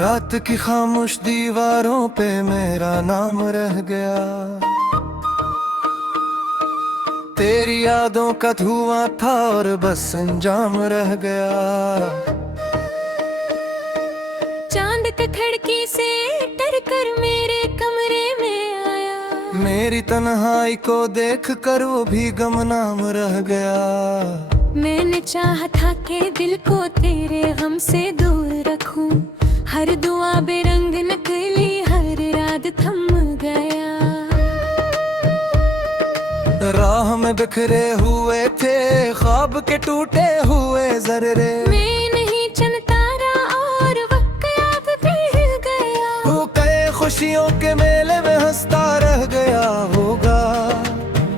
रात की खामोश दीवारों पे मेरा नाम रह गया। तेरी यादों का धुआं था और बस अंजाम रह गया। चांद का खिड़की से डर कर मेरे कमरे में आया। मेरी तन्हाई को देख कर वो भी गमनाम रह गया। मैंने चाहा था कि दिल को तेरे गम से दूर रखूं। हर दुआ बेरंग निकली, हर रात थम गया। राह में बिखरे हुए थे ख्वाब के टूटे हुए जर्रे। मैं नहीं चलता रहा और वक्त याद भी हिल गया। वो कई खुशियों के मेले में हंसता रह गया होगा।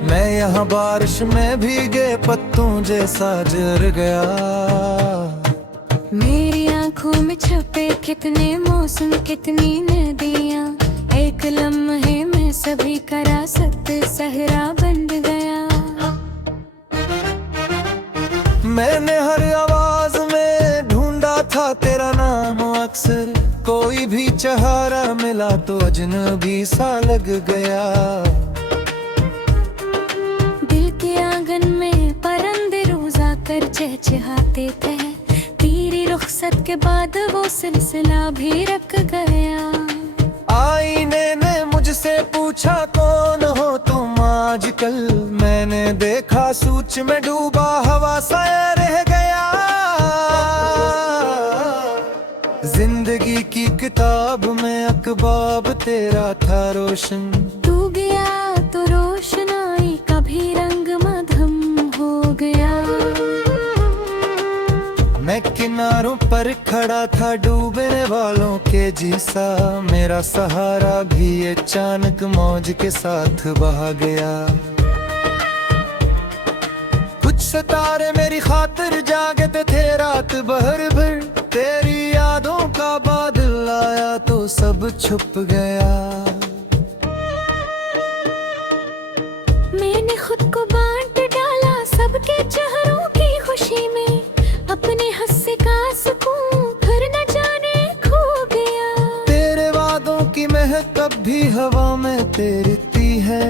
मैं यहाँ बारिश में भीगे पत्तों जैसा जर गया। मेरी आंखों में छपे कितने मौसम, कितनी नदियाँ। एक लम्हे में सभी का रासत सहरा बन गया। मैंने हर आवाज में ढूंढा था तेरा नाम अक्सर। कोई भी चेहरा मिला तो अजनबी सा लग गया। दिल के आंगन में परिंदे रोज आकर चहचहाते थे। तेरी रुखसत के बाद वो सिलसिला भी रख गया। आईने ने मुझसे पूछा कौन हो तुम आजकल। मैंने देखा सूच में डूबा हवा सा रह गया। जिंदगी की किताब में अकबाब तेरा था रोशन। तू गया तो रोशनाई का भी रंग मधम हो गया। मैं किनारों पर खड़ा था डूबने वालों के जैसा। मेरा सहारा भी अचानक मौज के साथ बहा गया। कुछ सितारे मेरी खातिर जागते थे रात भर भर। तेरी यादों का बादल आया तो सब छुप गया। मैंने खुद को बांट डाला सबके चेहरों की खुशी में। अपने हंसे का सुकून फिर न जाने खो गया। तेरे वादों की महक अब भी हवा में तैरती है।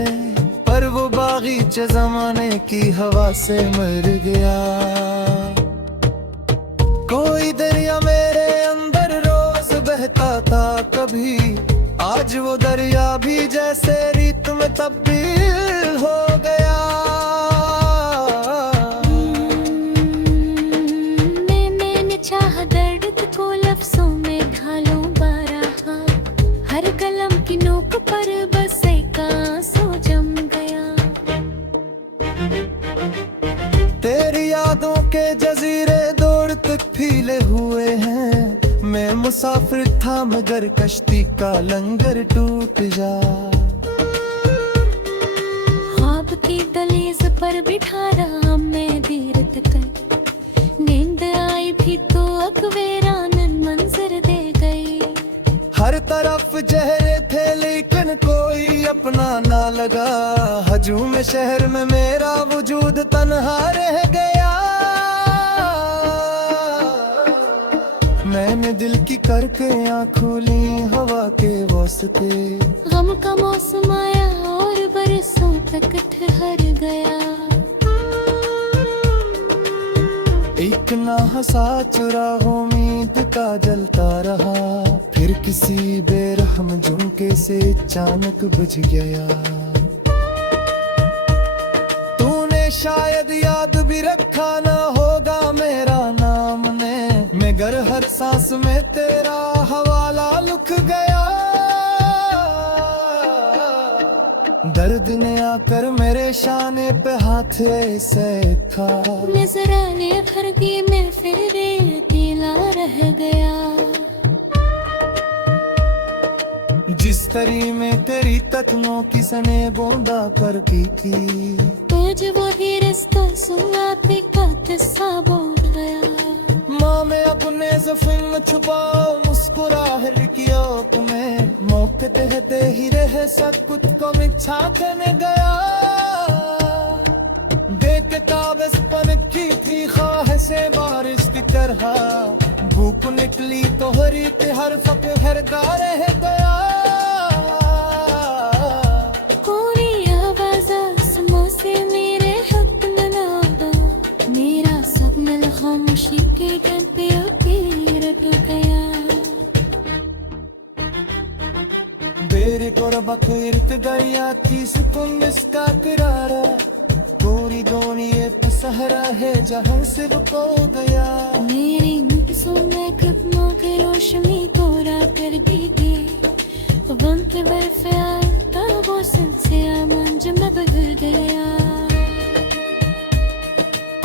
पर वो बागीचे जमाने की हवा से मर गया। कोई दरिया मेरे अंदर रोज बहता था कभी। आज वो दरिया भी जैसे रीत में तब्दील हो गया। मैंने चाहा दर्द को लफ्जों में ढालूं बारहा। हर कलम की नोक पर बस एक आंसू जम गया। तेरी यादों के जजीरे दूर तक फैले हुए हैं। मैं मुसाफिर था मगर कश्ती का लंगर टूट जा। ख्वाब की दलीज पर बिठा रहा मैं देर तक। नींद आई भी तो अकवेरानन मंजर दे गई। हर तरफ जहरे थे लेकिन कोई अपना ना लगा। हजूम शहर में मेरा वजूद तन्हा रह गया। मैंने दिल की करके आँख खोली हवा के वास्ते। गम का मौसम आया और बरसों तक ठहर गया। एक ना हंसा चुरा उम्मीद का जलता रहा। फिर किसी बेरहम झुमके से अचानक बुझ गया। तूने शायद याद भी रखा ना होगा मेरा नाम ने। मगर हर सांस में तेरा हवाला लिख गया। दर्द ने आकर मेरे शाने पे हाथ ऐसे था। नजराने भर गई मैं फिर अकेला रह गया। जिस तरी में तेरी तकनों की सने बूंदा करती थी। तुझ वही रिश्ता सुना पे का किस्सा बोल गया। माँ मैं अपने जख्म छुपाओ मुस्कुराहट किया तुम्हें। मौके तहते ही रह सब कुछ को मिच्छा करने गया। देख के काबस पन की थी ख्वाह से बारिश की तरह। धूप निकली तो हरी ते हर फक घर का रह गया कोरी आवाज समोसे मेरे हक नलादा मेरा सपना खामोशी के डंपे रट गया बेरे कोरबक इर्त गया किसको मिसका करारा पूरी दुनिया पे सहरा है जहां से रुको गया मेरी नफ्सों में कदमों की रोशनी तोरा कर दी गई गम के बर्फ आए तब वो से आमन जब मैं बदल गया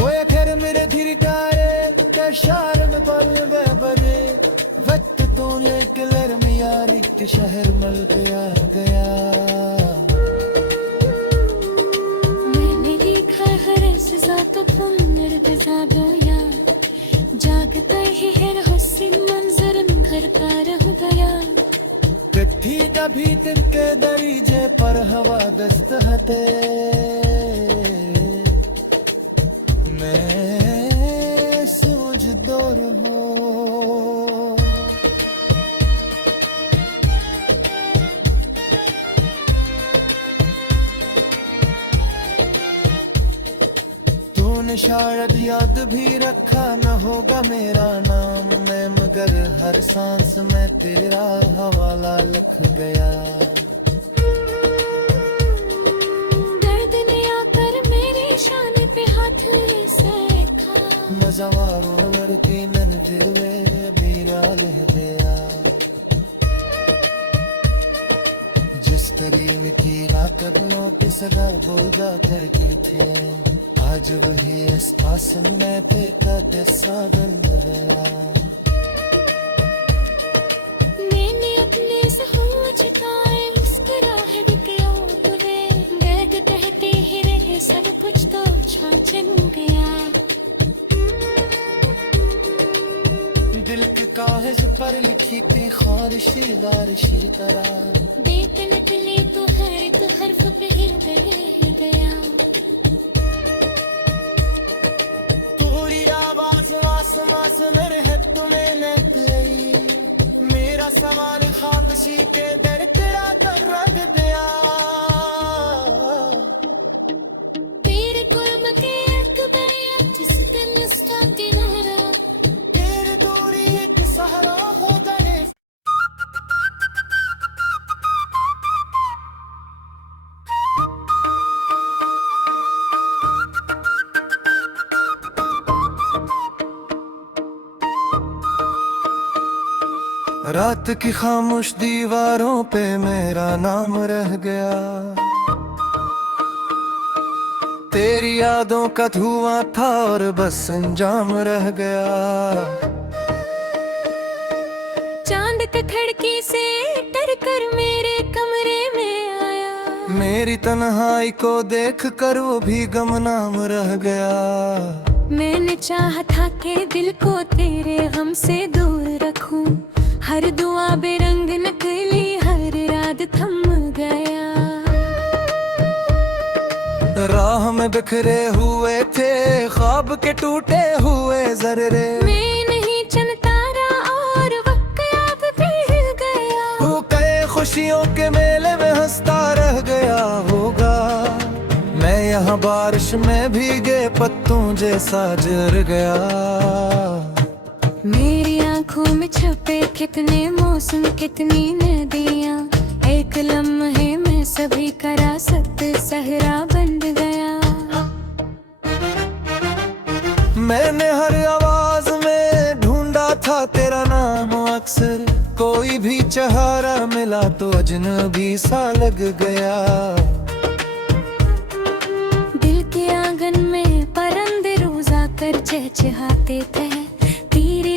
कोई खैर मेरे धीर डारे के शर्म बल बरे वक्त तूने कलर में यारी के शहर मल पे आ गया तो तुम निर्दजा दो यार जागता ही है हुस्न मंजर घर का रह गया कथी का भीतर के दरीजे पर हवा दस्त हते मैं सूझ दौर हो शायद याद भी रखा न होगा मेरा नाम मैं मगर हर सांस में तेरा हवाला लिख गया दर्द ने आकर मेरे शान पे हाथ सेका मज़ावारो लड़की नन दिले मेरा लह गया जिस तरीन की कदमों पे सदा बोलगा करके थे आज वही इस पास में पे कदसा बन गया मैंने अपने से हो चुकाए मुस्कुराहट गया तुम्हें बैग कहते ही रहे सब कुछ तो छाछन गया दिल के कागज पर लिखी थी ख्वारिशी बारिशी करार देख निकले तो हर पे ही गया मेरे है तुम्हें लग गई मेरा सवाल खाकशी के दर तेरा कर रख दिया तेरे कुर्ब के एक बैत जिस दिन मुस्ता के लहरा तेरी दूरी एक सहारा हो गए रात की खामोश दीवारों पे मेरा नाम रह गया तेरी यादों का धुआं था और बस अंजाम रह गया चांद का खिड़की से डर कर मेरे कमरे में आया मेरी तन्हाई को देख कर वो भी गमनाम रह गया मैंने चाहा था कि दिल को तेरे गम से दूर रखूं हर दुआ बेरंग निकली हर रात थम गया राह में बिखरे हुए थे ख्वाब के टूटे हुए जर्रे मैं नहीं चलता रहा और वक्त याद भी हिल गया वो कई खुशियों के मेले में हंसता रह गया होगा मैं यहाँ बारिश में भीगे पत्तों जैसा जर गया मेरी आंखों में छपे कितने मौसम कितनी नदियाँ एक लम्हे में सभी का रासत सहरा बन गया मैंने हर आवाज में ढूंढा था तेरा नाम अक्सर कोई भी चेहरा मिला तो अजनबी सा लग गया दिल के आंगन में परिंदे रोज आकर चहचहाते थे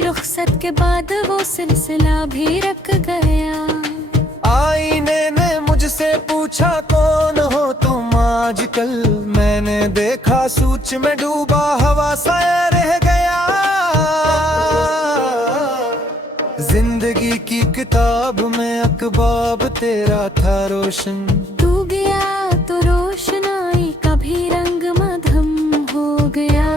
रुखसत के बाद वो सिलसिला भी रख गया आईने ने मुझसे पूछा कौन हो तुम आजकल मैंने देखा सूच में डूबा हवा सा रह गया जिंदगी की किताब में अकबाब तेरा था रोशन तू गया तो रोशनाई का भी रंग मधम हो गया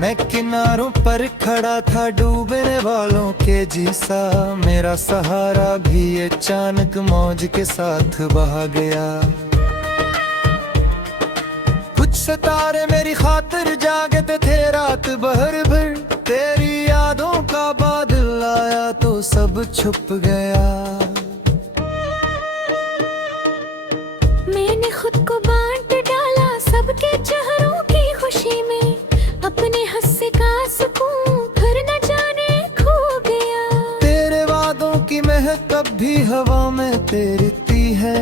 मैं किनारों पर खड़ा था डूबने वालों के जैसा, मेरा सहारा भी अचानक मौज के साथ बहा गया। कुछ सितारे मेरी खातिर जागते थे रात भर भर, तेरी यादों का बादल आया तो सब छुप गया। मैंने खुद को बांट डाला सबके चेहरों की खुशी में, अपने हंसे का सुकून फिर न जाने खो गया। तेरे वादों की महक अब भी हवा में तैरती है,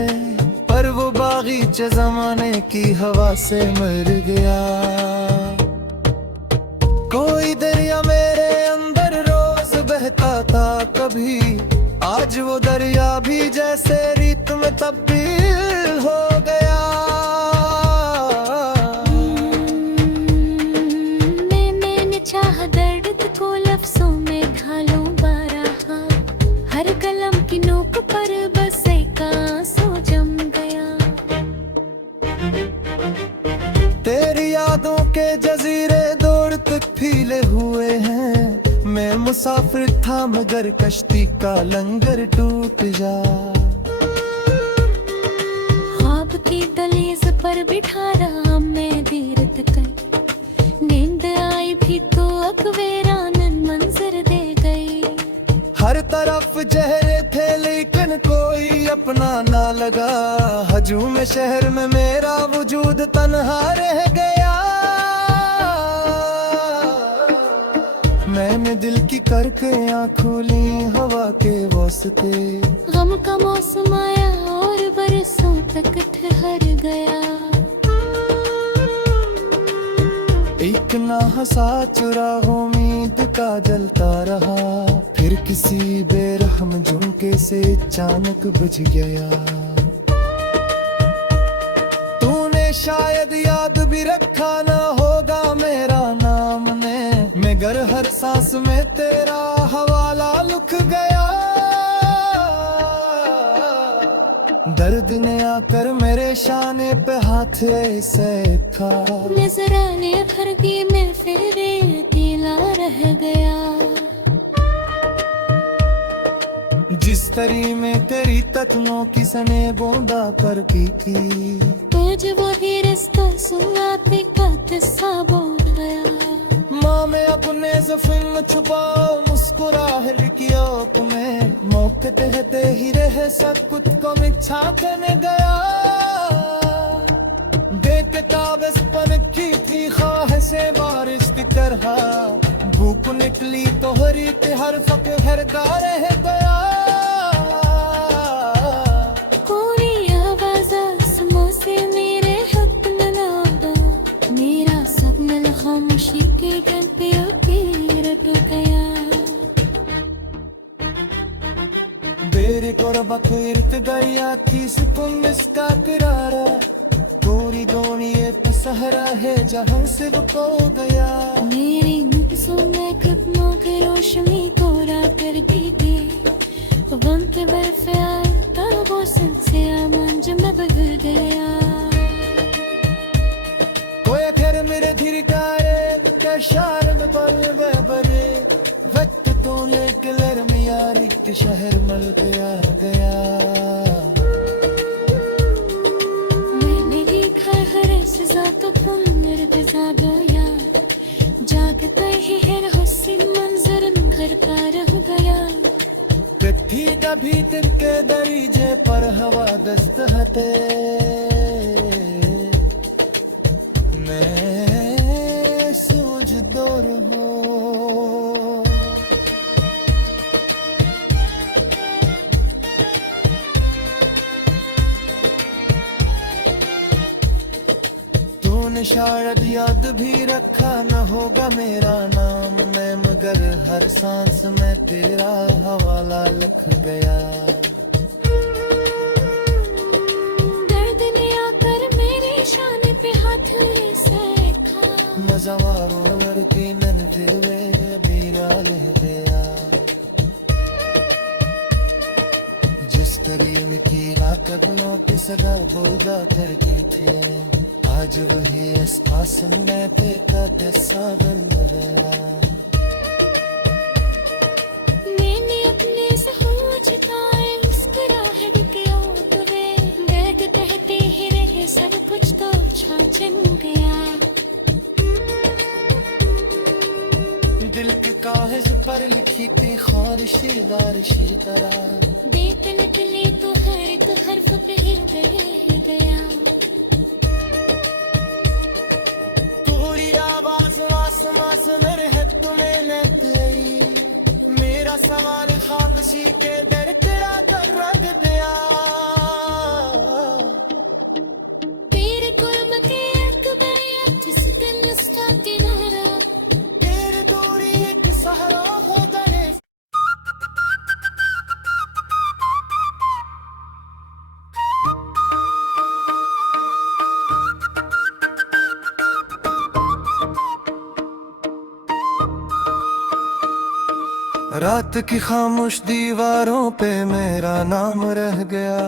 पर वो बागीचे जमाने की हवा से मर गया। कोई दरिया मेरे अंदर रोज बहता था कभी, आज वो दरिया भी जैसे रीत में तब्दील हो गया। मैंने चाहा दर्द को लफ्जों में ढालूं बारहा, हर कलम की नोक पर बस एक आंसू जम गया। तेरी यादों के जजीरे दूर तक फैले हुए हैं, मैं मुसाफिर था मगर कश्ती का लंगर टूट जा। ख्वाब की दहलीज पर बिठा रहा मैं देर तक, नींद आई भी तो अकवेरानन मंजर दे गई। हर तरफ जहरे थे लेकिन कोई अपना ना लगा, हजूम शहर में मेरा वजूद तन्हा रह गया। मैंने दिल की करके आँखों ली हवा के वास्ते, गम का मौसम आया और बरसों तक ठहर गया। एक ना हंसा चुरा उम्मीद का जलता रहा, फिर किसी बेरहम झुमके से अचानक बुझ गया। तूने शायद याद भी रखा ना होगा मेरा नाम ने, मगर हर सांस में तेरा हवाला लिख गया। दर्द ने आकर मेरे शाने पे हाथ ऐसे था, नजर आने भर गई मैं फिर अकेला रह गया। जिस तरी में तेरी तत्नों की सने बूंदा कर की थी, तुझ वो भी रिश्ता सुनाते का किस्सा बोल गया। माँ मैं अपने ज़फ़न में छुपाओ मुस्कुराहट किया तुम्हें, मौके देते ही रहे सब कुछ को मिच्छा करने गया। बेकिताबस पर की थी ख्वाह से बारिश की तरह, भूख निकली तो हरी के हर फक हर का रह गया। कोई आवाज़ आसमां से मेरे हक न लादा, मेरा सपना खामोशी के डर पे आके रट गया। बेरे कुर्बत इर्त गया थी सुकून इसका किरारा, पूरी दुनिया पे सहरा है जहां से वो खो गया। मेरी नफ्सों में कदमों की रोशनी तोड़ा कर दी थी, गम के बर्फ आता वो सबसे आमंज में बदल गया। कोई फिर मेरे धीर गाए क्या शार में बल बरे, वक्त तूने किलर में यारी के शहर मल गया गया। मैंने लिखा हर सजा तो तुम मेरे जागो यार, जागता ही है हुस्न मंजर में घर का रह गया। कथी का भीतर के दरीजे पर हवा दस्त हते, मैं सूझ दूर हो। तूने शायद याद भी रखा न होगा मेरा नाम मैं, मगर हर सांस में तेरा हवाला लिख गया। दर्द ने आकर मेरे शान पे हाथ ऐसे खा, मज़ावारों लड़की नन दिवे बीरा लह गया। जिस तरीन की कदमों की सदा बोलदा करके थे, आज वही एहसास में पे कद सा बन गया। मैंने अपने से होश उठाए, मुस्कुराहट के ओट में दर्द कहते ही रहे सब कुछ तो छाछन गया। दिल के कागज पर लिखी थी ख्वारिशी बारिशी तरह, बेत निकले तो हर एक हर्फ पे हृदय गया। पूरी आवाज आसमां से मेरे है तुम्हें लग गई। मेरा सवाल खाकशी के दर तेरा कर रख दिया। तेरे कुर्ब के एक गया जिस दिन उसका किनारा, तेरी दूरी एक सहारा हो गए। रात की खामोश दीवारों पे मेरा नाम रह गया।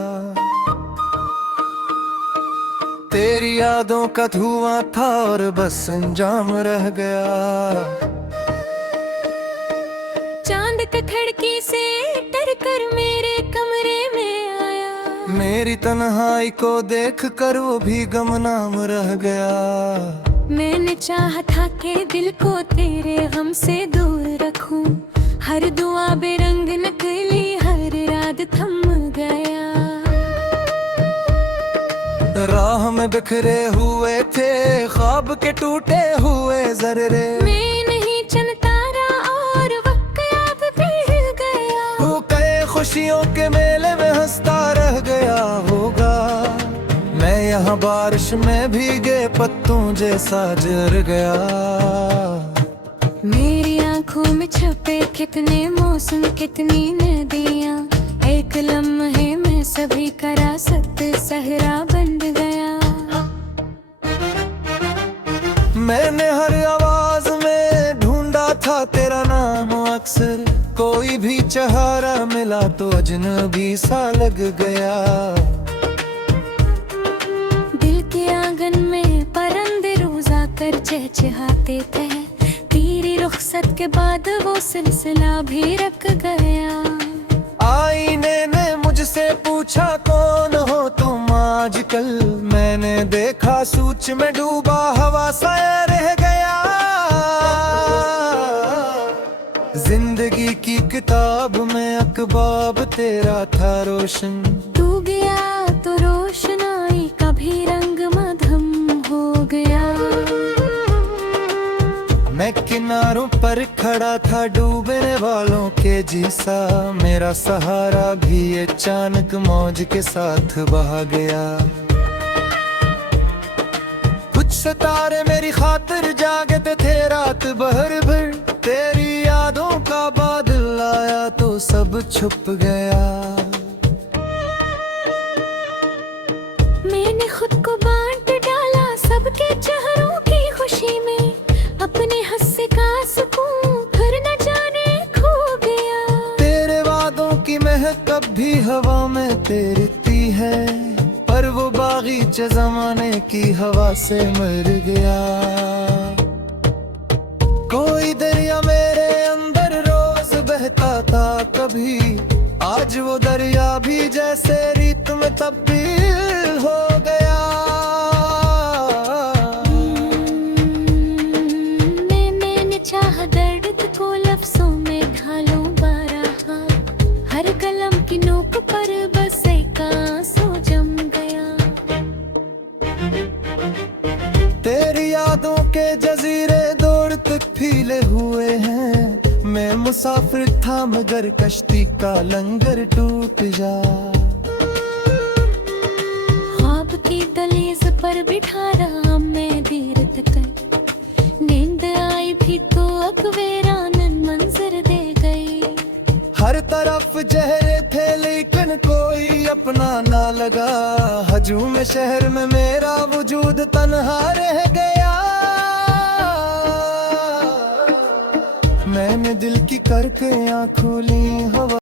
तेरी यादों का धुआं था और बस अंजाम रह गया। चांद का खिड़की से डर कर मेरे कमरे में आया। मेरी तन्हाई को देख कर वो भी गमनाम रह गया। मैंने चाहा था कि दिल को तेरे गम से दूर रखूं, हर दुआ बेरंग निकली, हर रात थम गया। राह में बिखरे हुए थे ख्वाब के टूटे हुए जर्रे। मैं नहीं चलता रहा और वक्त याद पिघल गया। तू कई खुशियों के मेले में हंसता रह गया होगा। मैं यहाँ बारिश में भीगे पत्तों जैसा जर गया। मेरी आंखों में छपे कितने मौसम, कितनी नदियां, एक लम्हे में सभी का रासत सहरा बन गया। मैंने हर आवाज में ढूंढा था तेरा नाम अक्सर, कोई भी चेहरा मिला तो अजनबी सा लग गया। दिल के आंगन में परिंदे रोज आकर चहचहाते थे, तेरी रुखसत के बाद वो सिलसिला भी रख गया। आईने ने मुझसे पूछा कौन हो तुम आजकल, मैंने देखा सूच में डूबा हवा सा रह गया। जिंदगी की किताब में अकबाब तेरा था रोशन, तू गया तो रोशनाई का भी रंग मधम हो गया। मैं किनारों पर खड़ा था डूबने वालों के जैसा, मेरा सहारा भी अचानक मौज के साथ बहा गया। कुछ सितारे मेरी खातिर जागते थे रात भर भर, तेरी यादों का बादल आया तो सब छुप गया। मैंने खुद को बांट डाला सबके चेहरों की खुशी में, अपने हंसे का सुकून फिर न जाने खो गया। तेरे वादों की महक अब भी हवा में तैरती है, पर वो बागीचे जमाने की हवा से मर गया। कोई दरिया मेरे अंदर रोज बहता था कभी, आज वो दरिया भी जैसे रीत में तब्दील हो गया। मैंने चाहा दर्द को लफ्जों में ढालूं बारहा, हर कलम की नोक पर बस एक आंसू जम गया। तेरी यादों के जजीरे दूर तक फैले हुए हैं, मैं मुसाफिर था मगर कश्ती का लंगर टूट जा। ख्वाब की दलीज पर बिठा रहा मैं देर तक, नींद आई भी तो अकवेरानन मंजर दे गई। हर तरफ जहरे थे लेकिन कोई अपना ना लगा, हजूम शहर में मेरा वजूद तन्हा रह गया। मैंने दिल की करके आँख खोली हवा